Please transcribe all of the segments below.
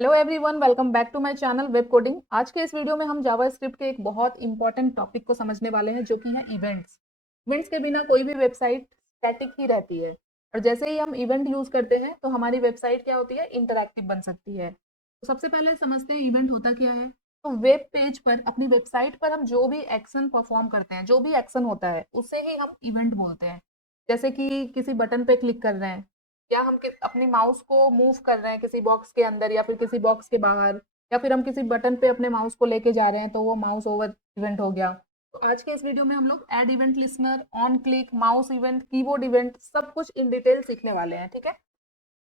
Hello everyone, welcome back to my channel web coding. आज के इस वीडियो में हम जावास्क्रिप्ट के एक बहुत इंपॉर्टेंट टॉपिक को समझने वाले हैं, जो कि है इवेंट्स। इवेंट्स के बिना कोई भी वेबसाइट स्टैटिक ही रहती है, और जैसे ही हम इवेंट यूज करते हैं तो हमारी वेबसाइट क्या होती है, इंटरैक्टिव बन सकती है। तो सबसे पहले समझते हैं इवेंट होता क्या है। तो वेब पेज पर, अपनी वेबसाइट पर हम जो भी एक्शन परफॉर्म करते हैं, जो भी एक्शन होता है, उसे ही हम इवेंट बोलते हैं। जैसे कि किसी बटन पे क्लिक कर रहे हैं, या हम अपनी माउस को मूव कर रहे हैं किसी बॉक्स के अंदर या फिर किसी बॉक्स के बाहर, या फिर हम किसी बटन पे अपने माउस को लेके जा रहे हैं, तो वो माउस ओवर इवेंट हो गया। तो आज के इस वीडियो में हम लोग add event listener, on click, mouse event, keyboard event, सब कुछ इन डिटेल सीखने वाले हैं। ठीक है,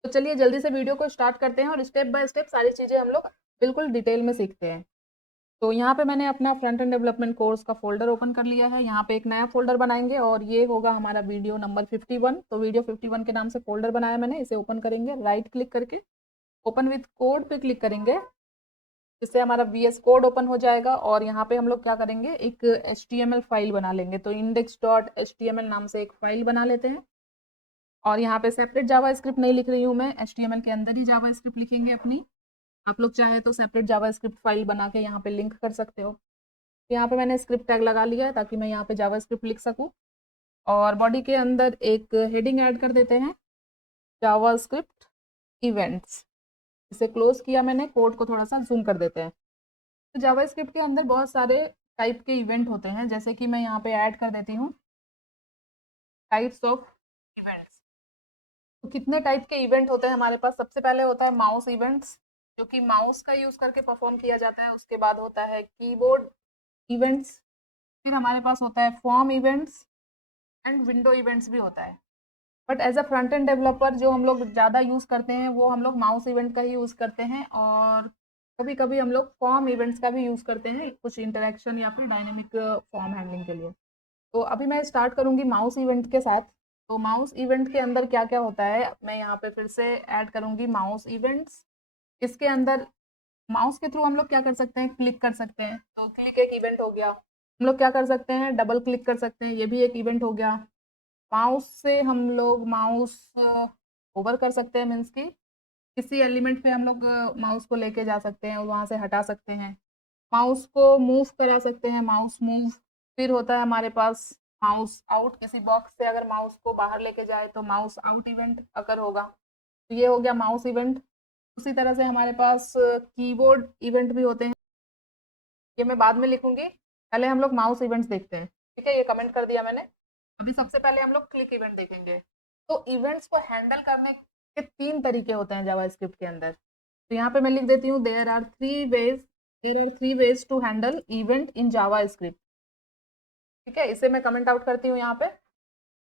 तो चलिए जल्दी से वीडियो को स्टार्ट करते हैं और स्टेप बाय स्टेप सारी चीजें हम लोग बिल्कुल डिटेल में सीखते हैं। तो यहाँ पे मैंने अपना फ्रंट एंड डेवलपमेंट कोर्स का फोल्डर ओपन कर लिया है। यहाँ पे एक नया फोल्डर बनाएंगे और ये होगा हमारा वीडियो नंबर 51। तो वीडियो 51 के नाम से फोल्डर बनाया मैंने, इसे ओपन करेंगे, राइट क्लिक करके ओपन विथ कोड पे क्लिक करेंगे, जिससे हमारा VS कोड ओपन हो जाएगा। और यहाँ पे हम लोग क्या करेंगे, एक HTML फाइल बना लेंगे। तो index.html नाम से एक फाइल बना लेते हैं। और यहाँ पे सेपरेट जावा स्क्रिप्ट नहीं लिख रही हूँ मैं, HTML के अंदर ही जावा स्क्रिप्ट लिखेंगे अपनी। आप लोग चाहे तो सेपरेट जावा स्क्रिप्ट फाइल बना के यहाँ पे लिंक कर सकते हो। यहाँ पे मैंने स्क्रिप्ट टैग लगा लिया है ताकि मैं यहाँ पे जावास्क्रिप्ट लिख सकूँ। और बॉडी के अंदर एक हेडिंग ऐड कर देते हैं, जावास्क्रिप्ट इवेंट्स। इसे क्लोज किया मैंने, कोड को थोड़ा सा जूम कर देते हैं। तो जावास्क्रिप्ट के अंदर बहुत सारे टाइप के इवेंट होते हैं, जैसे कि मैं यहाँ पे ऐड कर देती हूँ टाइप्स ऑफ इवेंट्स। तो कितने टाइप के इवेंट होते हैं हमारे पास। सबसे पहले होता है माउस इवेंट्स, जो कि माउस का यूज करके परफॉर्म किया जाता है। उसके बाद होता है कीबोर्ड इवेंट्स। फिर हमारे पास होता है form events and window events भी होता है। But as a front end developer जो हम लोग ज़्यादा यूज़ करते हैं, वो हम लोग माउस इवेंट का ही यूज़ करते हैं। और कभी कभी हम लोग फॉर्म इवेंट्स का भी यूज़ करते हैं, कुछ इंटरेक्शन या फिर डायनेमिक फॉर्म हैंडलिंग के लिए। तो अभी मैं स्टार्ट करूँगी माउस इवेंट के साथ। तो माउस इवेंट के अंदर क्या क्या होता है, मैं यहाँ पे फिर से ऐड करूँगी माउस इवेंट्स। इसके अंदर माउस के थ्रू हम लोग क्या कर सकते हैं, क्लिक कर सकते हैं। तो क्लिक एक इवेंट हो गया। हम लोग क्या कर सकते हैं, डबल क्लिक कर सकते हैं, ये भी एक इवेंट हो गया। माउस से हम लोग माउस ओवर कर सकते हैं, मीन्स की किसी एलिमेंट पे हम लोग माउस को लेके जा सकते हैं और वहां से हटा सकते हैं। माउस को मूव करा सकते हैं, माउस मूव। फिर होता है हमारे पास माउस आउट, किसी बॉक्स से अगर माउस को बाहर लेके जाए तो माउस आउट इवेंट अगर होगा। तो ये हो गया माउस इवेंट। उसी तरह से हमारे पास कीबोर्ड इवेंट भी होते हैं, ये मैं बाद में लिखूंगी। पहले हम लोग माउस इवेंट्स देखते हैं। ठीक है, ये कमेंट कर दिया मैंने। अभी सबसे पहले हम लोग क्लिक इवेंट देखेंगे। तो इवेंट्स को हैंडल करने के तीन तरीके होते हैं जावास्क्रिप्ट के अंदर। तो यहाँ पे मैं लिख देती हूँ, there are three ways to handle event in JavaScript. ठीक है, इसे मैं कमेंट आउट करती हूँ यहाँ पे।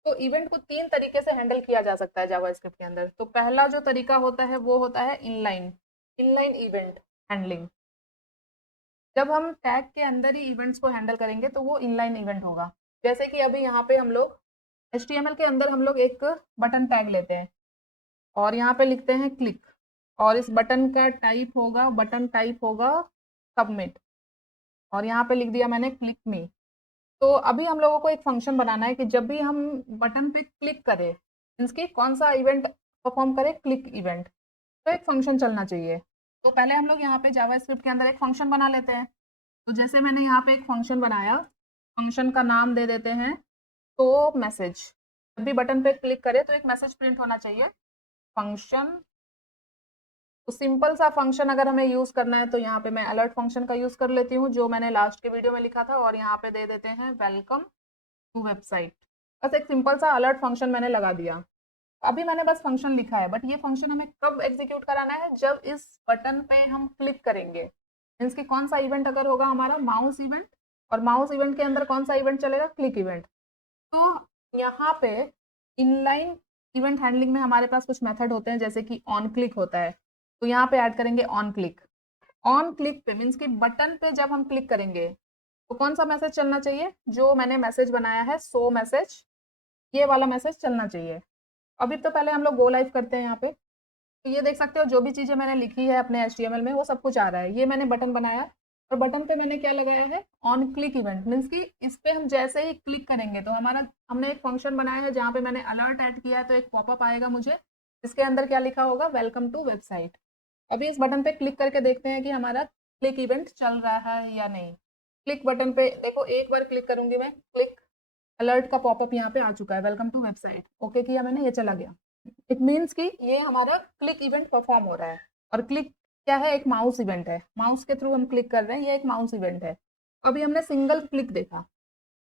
तो इवेंट को तीन तरीके से हैंडल किया जा सकता है जावास्क्रिप्ट के अंदर। तो पहला जो तरीका होता है वो होता है इनलाइन इनलाइन इवेंट हैंडलिंग। जब हम टैग के अंदर ही इवेंट्स को हैंडल करेंगे तो वो इनलाइन इवेंट होगा। जैसे कि अभी यहाँ पे हम लोग HTML के अंदर हम लोग एक बटन टैग लेते हैं और यहाँ पे लिखते हैं क्लिक। और इस बटन टाइप होगा सबमिट। और यहाँ पे लिख दिया मैंने क्लिक मी। तो अभी हम लोगों को एक फंक्शन बनाना है कि जब भी हम बटन पे क्लिक करें, मीन्स की कौन सा इवेंट परफॉर्म करें, क्लिक इवेंट, तो एक फंक्शन चलना चाहिए। तो पहले हम लोग यहाँ पे जावास्क्रिप्ट के अंदर एक फंक्शन बना लेते हैं। तो जैसे मैंने यहाँ पे एक फंक्शन बनाया, फंक्शन का नाम दे देते हैं तो मैसेज। जब भी बटन पे क्लिक करें तो एक मैसेज प्रिंट होना चाहिए, फंक्शन। तो सिंपल सा फंक्शन अगर हमें यूज करना है तो यहाँ पे मैं अलर्ट फंक्शन का यूज कर लेती हूँ, जो मैंने लास्ट के वीडियो में लिखा था। और यहाँ पे दे देते हैं वेलकम टू वेबसाइट। बस एक सिंपल सा अलर्ट फंक्शन मैंने लगा दिया। अभी मैंने बस फंक्शन लिखा है, बट ये फंक्शन हमें कब एग्जीक्यूट कराना है, जब इस बटन पे हम क्लिक करेंगे। मीन्स की कौन सा इवेंट अगर होगा हमारा, माउस इवेंट। और माउस इवेंट के अंदर कौन सा इवेंट चलेगा, क्लिक इवेंट। तो यहाँ पे इनलाइन इवेंट हैंडलिंग में हमारे पास कुछ मेथड होते हैं, जैसे कि ऑन क्लिक होता है। तो यहाँ पे ऐड करेंगे ऑन क्लिक। ऑन क्लिक पे मीन्स कि बटन पे जब हम क्लिक करेंगे तो कौन सा मैसेज चलना चाहिए, जो मैंने मैसेज बनाया है शो मैसेज, ये वाला मैसेज चलना चाहिए। अभी तो पहले हम लोग गो लाइव करते हैं यहाँ पे। तो ये देख सकते हो, जो भी चीजें मैंने लिखी है अपने HTML में वो सब कुछ आ रहा है। ये मैंने बटन बनाया और बटन पे मैंने क्या लगाया है, ऑन क्लिक इवेंट। मीन्स कि इस पे हम जैसे ही क्लिक करेंगे तो हमने एक फंक्शन बनाया है जहाँ पे मैंने अलर्ट ऐड किया है। तो एक पॉपअप आएगा मुझे, इसके अंदर क्या लिखा होगा, वेलकम टू वेबसाइट। अभी इस बटन पे क्लिक करके देखते हैं कि हमारा क्लिक इवेंट चल रहा है या नहीं। क्लिक बटन पे देखो, एक बार क्लिक करूंगी मैं, क्लिक अलर्ट का पॉपअप यहाँ पे आ चुका है, वेलकम टू वेबसाइट। ओके किया मैंने, ये चला गया। इट मीन्स कि ये हमारा क्लिक इवेंट परफॉर्म हो रहा है। और क्लिक क्या है? एक माउस इवेंट है, माउस के थ्रू हम क्लिक कर रहे हैं, ये एक माउस इवेंट है। अभी हमने सिंगल क्लिक देखा।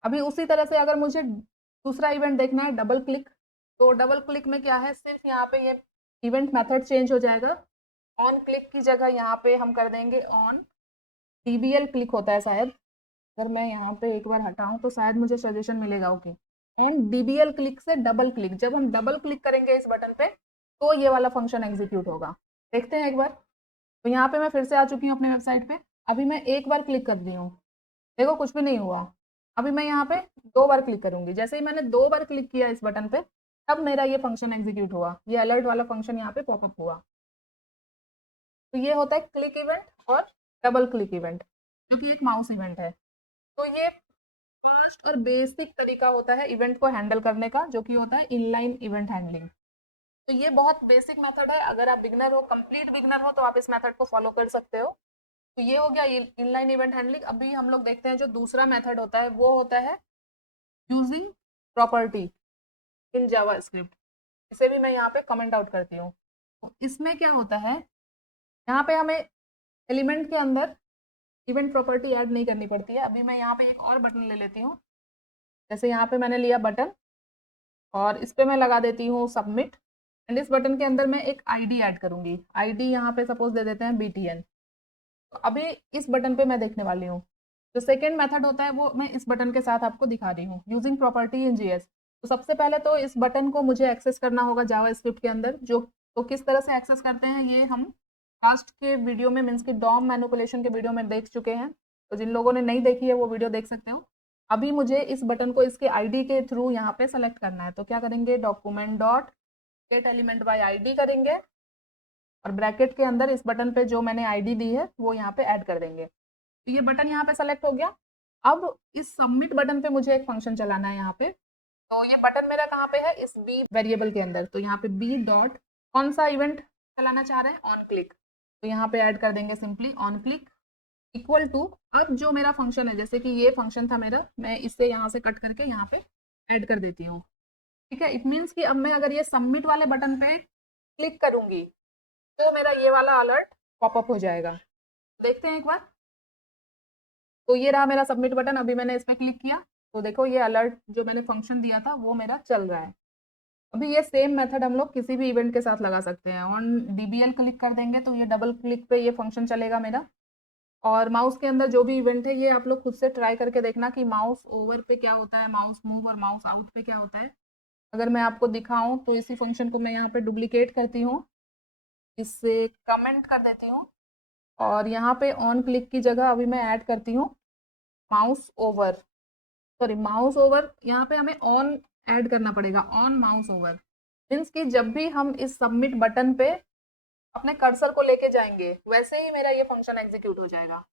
अभी उसी तरह से अगर मुझे दूसरा इवेंट देखना है, डबल क्लिक, तो डबल क्लिक में क्या है, सिर्फ यहाँ पे ये इवेंट मेथड चेंज हो जाएगा। ऑन क्लिक की जगह यहाँ पे हम कर देंगे ऑन डीबीएल क्लिक होता है शायद। अगर मैं यहाँ पे एक बार हटाऊं तो शायद मुझे सजेशन मिलेगा। ओके, एंड डीबीएल क्लिक से डबल क्लिक, जब हम डबल क्लिक करेंगे इस बटन पे तो ये वाला फंक्शन एग्जीक्यूट होगा। देखते हैं एक बार। तो यहाँ पे मैं फिर से आ चुकी हूँ अपने वेबसाइट पे। अभी मैं एक बार क्लिक कर दी हूँ, देखो कुछ भी नहीं हुआ। अभी मैं यहाँ पे 2 बार क्लिक करूंगी। जैसे ही मैंने 2 बार क्लिक किया इस बटन पे, तब मेरा ये फंक्शन एग्जीक्यूट हुआ, ये अलर्ट वाला फंक्शन यहाँ पे पॉपअप हुआ। तो ये होता है क्लिक इवेंट और डबल क्लिक इवेंट, जो कि एक माउस इवेंट है। तो ये फास्ट और बेसिक तरीका होता है इवेंट को हैंडल करने का, जो कि होता है इनलाइन इवेंट हैंडलिंग। तो ये बहुत बेसिक मेथड है। अगर आप बिगनर हो, कंप्लीट बिगनर हो, तो आप इस मेथड को फॉलो कर सकते हो। तो ये हो गया इनलाइन इवेंट हैंडलिंग। अभी हम लोग देखते हैं जो दूसरा मेथड होता है, वो होता है यूजिंग प्रॉपर्टी इन जावास्क्रिप्ट। इसे भी मैं यहाँ पे कमेंट आउट करती हूँ। तो इसमें क्या होता है, यहाँ पे हमें एलिमेंट के अंदर इवेंट प्रॉपर्टी ऐड नहीं करनी पड़ती है। अभी मैं यहाँ पे एक और बटन ले लेती हूँ। जैसे यहाँ पे मैंने लिया बटन और इस पे मैं लगा देती हूँ सबमिट। एंड इस बटन के अंदर मैं एक आईडी ऐड करूंगी। आईडी यहाँ पे सपोज दे देते हैं BTN। तो अभी इस बटन पे मैं देखने वाली हूँ। जो सेकेंड मेथड होता है वो मैं इस बटन के साथ आपको दिखा रही हूँ, यूजिंग प्रॉपर्टी इन जीएस। तो सबसे पहले तो इस बटन को मुझे एक्सेस करना होगा जावा स्क्रिप्ट के अंदर। जो तो किस तरह से एक्सेस करते हैं ये हम फास्ट के वीडियो में, मीन्स की डॉम मैनिपुलेशन के वीडियो में देख चुके हैं। तो जिन लोगों ने नहीं देखी है वो वीडियो देख सकते हो। अभी मुझे इस बटन को इसके आईडी के थ्रू यहाँ पे सेलेक्ट करना है। तो क्या करेंगे, document dot gate element by ID करेंगे और ब्रैकेट के अंदर इस बटन पे जो मैंने आईडी दी है वो यहाँ पे ऐड कर देंगे। तो ये बटन यहाँ पे सेलेक्ट हो गया। अब इस सबमिट बटन पे मुझे एक फंक्शन चलाना है यहाँ पे। तो ये बटन मेरा कहाँ पे है, इस बी वेरिएबल के अंदर। तो यहाँ पे बी डॉट कौन सा इवेंट चलाना चाह रहे हैं, ऑन क्लिक। तो यहाँ पे ऐड कर देंगे simply on click equal to. अब जो मेरा फंक्शन है, जैसे कि ये फंक्शन था मेरा, मैं इससे यहाँ से कट करके यहाँ पे ऐड कर देती हूँ। ठीक है, इट मीन्स कि अब मैं अगर ये सबमिट वाले बटन पे क्लिक करूंगी तो मेरा ये वाला अलर्ट पॉपअप हो जाएगा। देखते हैं एक बार। तो ये रहा मेरा सबमिट बटन। अभी मैंने इस पर क्लिक किया तो देखो ये अलर्ट जो मैंने फंक्शन दिया था वो मेरा चल रहा है। अभी ये सेम मेथड हम लोग किसी भी इवेंट के साथ लगा सकते हैं। ऑन डीबीएल क्लिक कर देंगे तो ये डबल क्लिक पे ये फंक्शन चलेगा मेरा। और माउस के अंदर जो भी इवेंट है ये आप लोग खुद से ट्राई करके देखना कि माउस ओवर पे क्या होता है, माउस मूव और माउस आउट पे क्या होता है। अगर मैं आपको दिखाऊं तो इसी फंक्शन को मैं यहाँ पे डुप्लीकेट करती हूँ, इससे कमेंट कर देती हूँ और यहाँ पे ऑन क्लिक की जगह अभी मैं ऐड करती हूँ mouse over. Sorry, mouse over यहाँ पे हमें ऑन ऐड करना पड़ेगा, ऑन माउस ओवर। मीन्स कि जब भी हम इस सबमिट बटन पे अपने कर्सर को लेके जाएंगे वैसे ही मेरा ये फंक्शन एग्जीक्यूट हो जाएगा।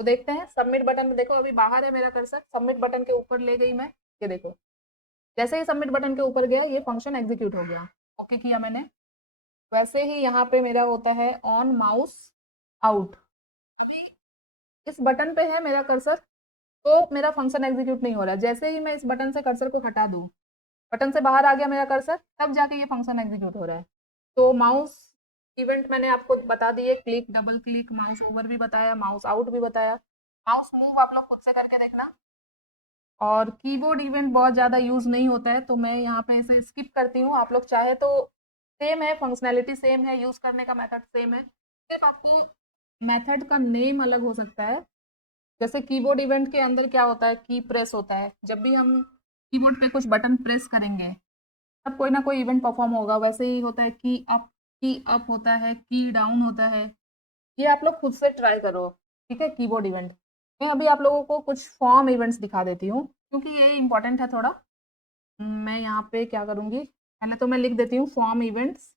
तो देखते हैं सबमिट बटन में, देखो अभी बाहर है मेरा कर्सर, सबमिट बटन के ऊपर ले गई मैं, ये देखो जैसे ही सबमिट बटन के ऊपर गया ये फंक्शन एग्जीक्यूट हो गया। ओके किया मैंने। वैसे ही यहाँ पे मेरा होता है ऑन माउस आउट। इस बटन पे है मेरा कर्सर तो मेरा फंक्शन एग्जीक्यूट नहीं हो रहा। जैसे ही मैं इस बटन से कर्सर को हटा दूं, बटन से बाहर आ गया मेरा कर्सर, तब जाके ये फंक्शन एग्जीक्यूट हो रहा है। तो माउस इवेंट मैंने आपको बता दिए, click, double click, mouse over भी बताया, माउस आउट भी बताया। माउस मूव आप लोग खुद से करके देखना। और कीबोर्ड इवेंट बहुत ज़्यादा यूज़ नहीं होता है तो मैं यहाँ पे इसे स्किप करती हूँ। आप लोग चाहे तो सेम है, फंक्शनैलिटी सेम है, यूज़ करने का मेथड सेम है, सिर्फ आपको मेथड का नेम अलग हो सकता है। जैसे कीबोर्ड इवेंट के अंदर क्या होता है, की प्रेस होता है। जब भी हम कीबोर्ड पे कुछ बटन प्रेस करेंगे तब कोई ना कोई इवेंट परफॉर्म होगा। वैसे ही होता है की अप होता है, की डाउन होता है। ये आप लोग खुद से ट्राई करो। ठीक है, कीबोर्ड इवेंट। मैं अभी आप लोगों को कुछ फॉर्म इवेंट्स दिखा देती हूँ क्योंकि ये इंपॉर्टेंट है थोड़ा। मैं यहाँ पे क्या करूँगी, पहले तो मैं लिख देती हूँ फॉर्म इवेंट्स।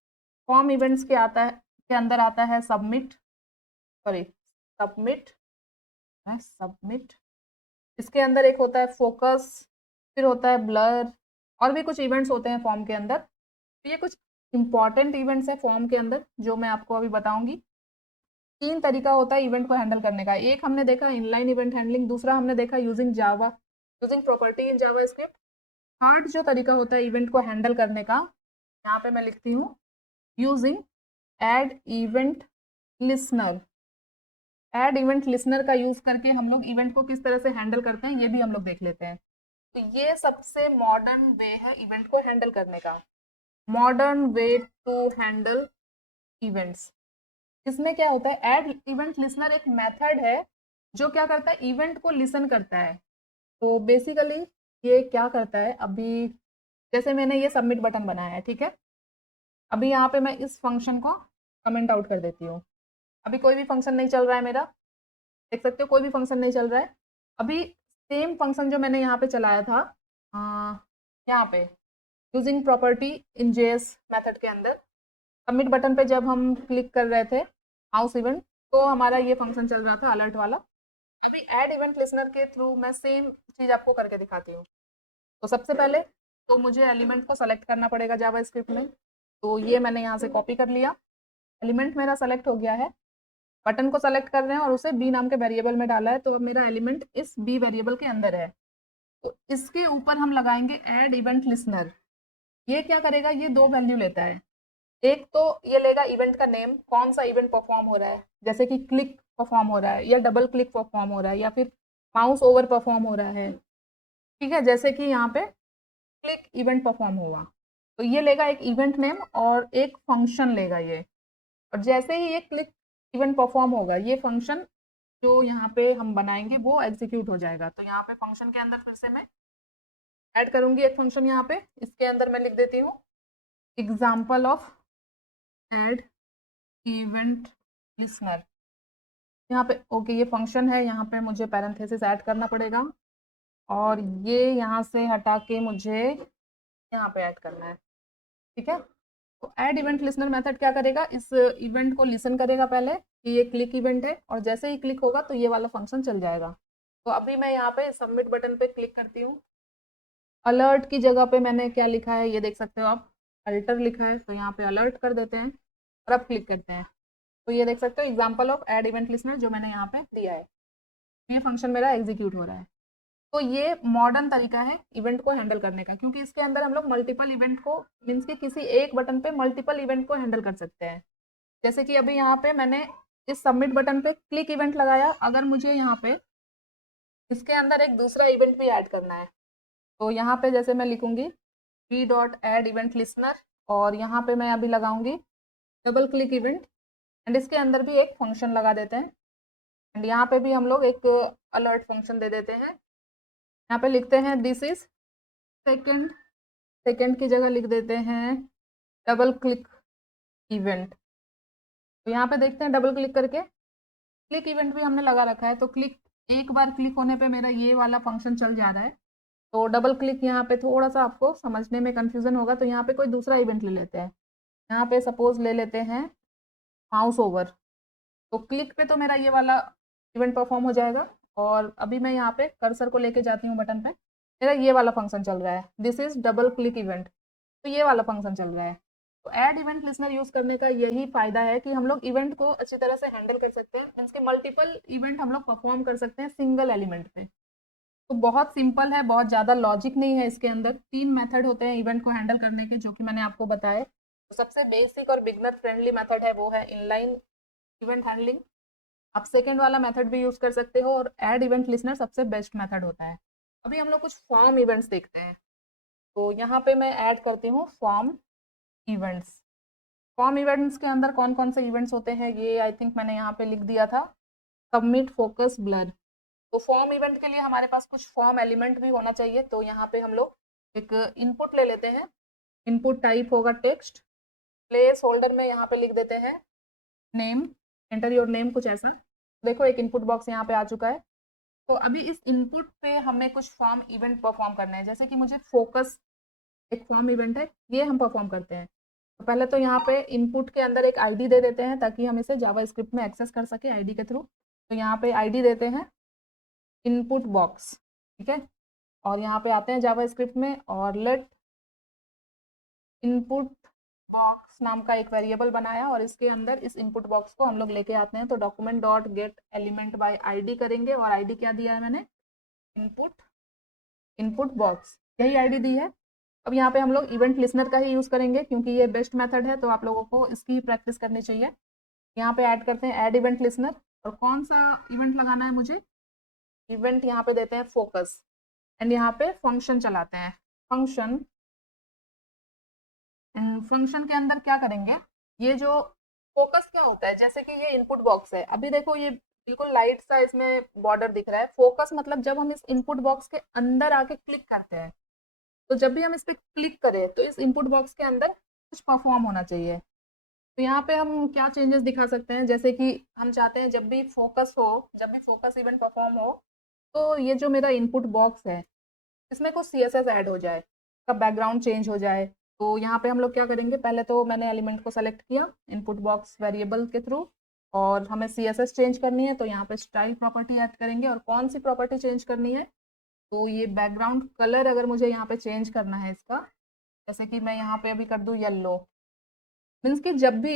फॉर्म इवेंट्स के अंदर आता है सबमिट, सॉरी सबमिट, सबमिट। इसके अंदर एक होता है फोकस, फिर होता है ब्लर, और भी कुछ इवेंट्स होते हैं फॉर्म के अंदर। तो ये कुछ इंपॉर्टेंट इवेंट्स है फॉर्म के अंदर जो मैं आपको अभी बताऊंगी। तीन तरीका होता है इवेंट को हैंडल करने का। एक हमने देखा इनलाइन इवेंट हैंडलिंग, दूसरा हमने देखा using Java, using property in Java script. Third जो तरीका होता है इवेंट को हैंडल करने का, यहाँ पे मैं लिखती हूँ using add event listener. Add event listener का यूज करके हम लोग इवेंट को किस तरह से हैंडल करते हैं ये भी हम लोग देख लेते हैं। तो ये सबसे मॉडर्न वे है इवेंट को हैंडल करने का, modern way to handle events. इसमें क्या होता है, एड इवेंट लिसनर एक मेथड है जो क्या करता है, इवेंट को लिसन करता है। तो बेसिकली ये क्या करता है, अभी जैसे मैंने ये सबमिट बटन बनाया है, ठीक है। अभी यहाँ पे मैं इस फंक्शन को कमेंट आउट कर देती हूँ। अभी कोई भी फंक्शन नहीं चल रहा है मेरा, देख सकते हो कोई भी फंक्शन नहीं चल रहा है। अभी सेम फंक्शन जो मैंने यहाँ पे चलाया था यहाँ पे using property in JS method के अंदर, सबमिट बटन पे जब हम क्लिक कर रहे थे हाउस इवेंट, तो हमारा ये फंक्शन चल रहा था अलर्ट वाला। अभी ऐड इवेंट लिसनर के थ्रू मैं सेम चीज़ आपको करके दिखाती हूँ। तो सबसे पहले तो मुझे एलिमेंट को सेलेक्ट करना पड़ेगा जावा स्क्रिप्ट में। तो ये मैंने यहाँ से कॉपी कर लिया, एलिमेंट मेरा सेलेक्ट हो गया है। बटन को सेलेक्ट कर रहे हैं और उसे बी नाम के वेरिएबल में डाला है, तो अब मेरा एलिमेंट इस बी वेरिएबल के अंदर है। तो इसके ऊपर हम लगाएंगे ऐड इवेंट लिसनर। ये क्या करेगा, ये दो वैल्यू लेता है। एक तो ये लेगा इवेंट का नेम, कौन सा इवेंट परफॉर्म हो रहा है, जैसे कि क्लिक परफॉर्म हो रहा है या डबल क्लिक परफॉर्म हो रहा है या फिर माउस ओवर परफॉर्म हो रहा है, ठीक है। जैसे कि यहाँ पे क्लिक इवेंट परफॉर्म हुआ, तो ये लेगा एक इवेंट नेम और एक फंक्शन लेगा ये। और जैसे ही ये क्लिक इवेंट परफॉर्म होगा, ये फंक्शन जो यहाँ पे हम बनाएंगे वो एग्जीक्यूट हो जाएगा। तो यहाँ पे फंक्शन के अंदर फिर से मैं ऐड करूंगी एक फंक्शन यहाँ पे, इसके अंदर मैं लिख देती हूँ example of add event listener. यहाँ पे ओके ये फंक्शन है, यहाँ पे मुझे पैरेंथेसिस ऐड करना पड़ेगा और ये यहाँ से हटा के मुझे यहाँ पे ऐड करना है, ठीक है। तो ऐड इवेंट लिसनर मेथड क्या करेगा, इस इवेंट को लिसन करेगा पहले कि ये क्लिक इवेंट है, और जैसे ही क्लिक होगा तो ये वाला फंक्शन चल जाएगा। तो अभी मैं यहाँ पे सबमिट बटन पे क्लिक करती हूँ। अलर्ट की जगह पे मैंने क्या लिखा है ये देख सकते हो आप, अल्टर लिखा है, तो यहाँ पे अलर्ट कर देते हैं और अब क्लिक करते हैं। तो ये देख सकते हो example of add event listener जो मैंने यहाँ पे दिया है, ये फंक्शन मेरा एग्जीक्यूट हो रहा है। तो ये मॉडर्न तरीका है इवेंट को हैंडल करने का, क्योंकि इसके अंदर हम लोग मल्टीपल इवेंट को मीन्स कि किसी एक बटन पे मल्टीपल इवेंट को हैंडल कर सकते हैं। जैसे कि अभी यहाँ पे मैंने इस सबमिट बटन पे क्लिक इवेंट लगाया, अगर मुझे यहाँ पे इसके अंदर एक दूसरा इवेंट भी ऐड करना है, तो यहाँ पे जैसे मैं लिखूंगी v dot add event listener और यहाँ पे मैं अभी लगाऊंगी डबल क्लिक इवेंट एंड इसके अंदर भी एक फंक्शन लगा देते हैं एंड यहाँ पे भी हम लोग एक अलर्ट फंक्शन दे देते हैं। यहाँ पे लिखते हैं दिस इज सेकंड, सेकंड की जगह लिख देते हैं डबल क्लिक इवेंट। तो यहाँ पे देखते हैं डबल क्लिक करके क्लिक इवेंट भी हमने लगा रखा है, तो क्लिक एक बार क्लिक होने पे मेरा ये वाला फंक्शन चल जा रहा है। तो डबल क्लिक यहाँ पे थोड़ा सा आपको समझने में कंफ्यूजन होगा, तो यहाँ पे कोई दूसरा इवेंट ले लेते हैं। यहाँ पे सपोज ले लेते हैं माउस ओवर, तो क्लिक पे तो मेरा ये वाला इवेंट परफॉर्म हो जाएगा और अभी मैं यहाँ पे कर्सर को लेके जाती हूँ बटन पे, मेरा ये वाला फंक्शन चल रहा है this is double click event, तो ये वाला फंक्शन चल रहा है। तो ऐड इवेंट लिसनर यूज करने का यही फायदा है कि हम लोग इवेंट को अच्छी तरह से हैंडल कर सकते हैं, मीन्स के मल्टीपल इवेंट हम लोग परफॉर्म कर सकते हैं सिंगल एलिमेंट पे। तो बहुत सिंपल है, बहुत ज़्यादा लॉजिक नहीं है इसके अंदर। तीन मेथड होते हैं इवेंट को हैंडल करने के जो कि मैंने आपको बताए। तो सबसे बेसिक और बिगनर फ्रेंडली मेथड है वो है इनलाइन इवेंट हैंडलिंग। आप सेकेंड वाला मेथड भी यूज कर सकते हो और ऐड इवेंट लिसनर सबसे बेस्ट मेथड होता है। अभी हम लोग कुछ फॉर्म इवेंट्स देखते हैं, तो यहाँ पे मैं ऐड करती हूँ फॉर्म इवेंट्स। फॉर्म इवेंट्स के अंदर कौन कौन से इवेंट्स होते हैं ये आई थिंक मैंने यहाँ पे लिख दिया था, सबमिट फोकस ब्लर। तो फॉर्म इवेंट के लिए हमारे पास कुछ फॉर्म एलिमेंट भी होना चाहिए, तो यहाँ पे हम लोग एक इनपुट ले लेते हैं। इनपुट टाइप होगा टेक्स्ट, प्लेस होल्डर में यहाँ पे लिख देते हैं नेम, एंटर योर नेम, कुछ ऐसा। देखो एक इनपुट बॉक्स यहाँ पे आ चुका है। तो अभी इस इनपुट पे हमें कुछ फॉर्म इवेंट परफॉर्म करना है, जैसे कि मुझे फोकस एक फॉर्म इवेंट है, ये हम परफॉर्म करते हैं। तो पहले तो यहाँ पे इनपुट के अंदर एक आईडी दे देते हैं ताकि हम इसे जावा स्क्रिप्ट में एक्सेस कर सके आईडी के थ्रू। तो यहाँ पे आईडी देते हैं इनपुट बॉक्स, ठीक है। और यहाँ पे आते हैं जावा स्क्रिप्ट में और लेट इनपुट बॉक्स बॉक्स नाम का एक वेरिएबल बनाया और इसके अंदर इस इनपुट बॉक्स को हम लोग लेके आते हैं। तो document dot gate element by ID करेंगे और आईडी क्या दिया है मैंने, इनपुट बॉक्स, यही आईडी दी है। अब यहाँ पे हम लोग इवेंट लिसनर का ही यूज़ करेंगे क्योंकि ये बेस्ट मेथड है, तो आप लोगों को इसकी ही प्रैक्टिस करनी चाहिए। यहाँ पे ऐड करते हैं ऐड इवेंट लिसनर, और कौन सा इवेंट लगाना है मुझे, इवेंट यहाँ पे देते हैं फोकस, एंड यहाँ पे फंक्शन चलाते हैं। फंक्शन फंक्शन के अंदर क्या करेंगे, ये जो फोकस क्या होता है, जैसे कि ये इनपुट बॉक्स है, अभी देखो ये बिल्कुल लाइट सा इसमें बॉर्डर दिख रहा है। फोकस मतलब जब हम इस इनपुट बॉक्स के अंदर आके क्लिक करते हैं, तो जब भी हम इस पर क्लिक करें तो इस इनपुट बॉक्स के अंदर कुछ परफॉर्म होना चाहिए। तो यहाँ पे हम क्या चेंजेस दिखा सकते हैं, जैसे कि हम चाहते हैं जब भी फोकस हो, जब भी फोकस इवेंट परफॉर्म हो, तो ये जो मेरा इनपुट बॉक्स है इसमें कुछ CSS ऐड हो जाए, का बैकग्राउंड चेंज हो जाए। तो यहाँ पे हम लोग क्या करेंगे, पहले तो मैंने एलिमेंट को सेलेक्ट किया इनपुट बॉक्स वेरिएबल के थ्रू, और हमें CSS चेंज करनी है, तो यहाँ पे स्टाइल प्रॉपर्टी ऐड करेंगे। और कौन सी प्रॉपर्टी चेंज करनी है, तो ये बैकग्राउंड कलर अगर मुझे यहाँ पे चेंज करना है इसका, जैसे कि मैं यहाँ पे अभी कर दूँ येलो, मीन्स कि जब भी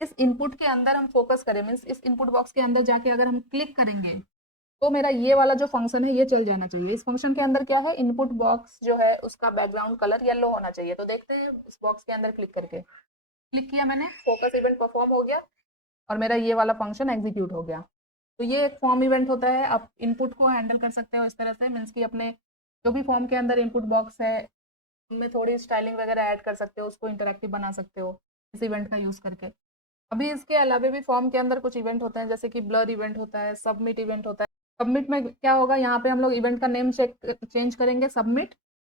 इस इनपुट के अंदर हम फोकस करें, मीन्स इस इनपुट बॉक्स के अंदर जाके अगर हम क्लिक करेंगे, तो मेरा ये वाला जो फंक्शन है ये चल जाना चाहिए। इस फंक्शन के अंदर क्या है, इनपुट बॉक्स जो है उसका बैकग्राउंड कलर येलो होना चाहिए। तो देखते हैं इस बॉक्स के अंदर क्लिक करके, क्लिक किया मैंने, फोकस इवेंट परफॉर्म हो गया और मेरा ये वाला फंक्शन एग्जीक्यूट हो गया। तो ये एक फॉर्म इवेंट होता है। आप इनपुट को हैंडल कर सकते हो इस तरह से, मीन्स कि अपने जो भी फॉर्म के अंदर इनपुट बॉक्स है उनमें थोड़ी स्टाइलिंग वगैरह ऐड कर सकते हो, उसको इंटरेक्टिव बना सकते हो इस इवेंट का यूज़ करके। अभी इसके अलावा भी फॉर्म के अंदर कुछ इवेंट होते हैं, जैसे कि ब्लर इवेंट होता है, सबमिट इवेंट होता है। सबमिट में क्या होगा, यहाँ पे हम लोग इवेंट का नेम चेंज करेंगे सबमिट,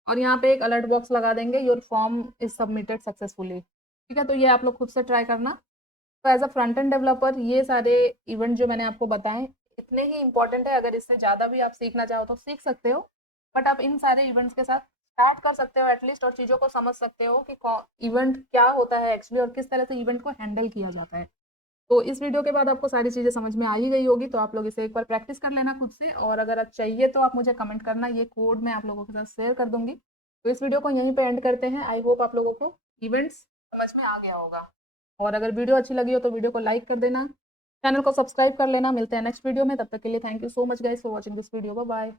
और यहाँ पे एक अलर्ट बॉक्स लगा देंगे, your form is submitted successfully. ठीक है, तो ये आप लोग खुद से ट्राई करना। तो as a front end developer ये सारे इवेंट जो मैंने आपको बताएं इतने ही इंपॉर्टेंट है। अगर इससे ज़्यादा भी आप सीखना चाहो तो सीख सकते हो, बट आप इन सारे इवेंट्स के साथ स्टार्ट कर सकते हो एटलीस्ट, और चीज़ों को समझ सकते हो कि इवेंट क्या होता है एक्चुअली और किस तरह से इवेंट को हैंडल किया जाता है। तो इस वीडियो के बाद आपको सारी चीज़ें समझ में आ ही गई होगी, तो आप लोग इसे एक बार प्रैक्टिस कर लेना खुद से, और अगर आप चाहिए तो आप मुझे कमेंट करना, ये कोड मैं आप लोगों के साथ शेयर कर दूंगी। तो इस वीडियो को यहीं पे एंड करते हैं। आई होप आप लोगों को इवेंट्स समझ में आ गया होगा, और अगर वीडियो अच्छी लगी हो तो वीडियो को लाइक कर देना, चैनल को सब्सक्राइब कर लेना। मिलते हैं नेक्स्ट वीडियो में, तब तक के लिए thank you so much guys for watching this video. Bye bye.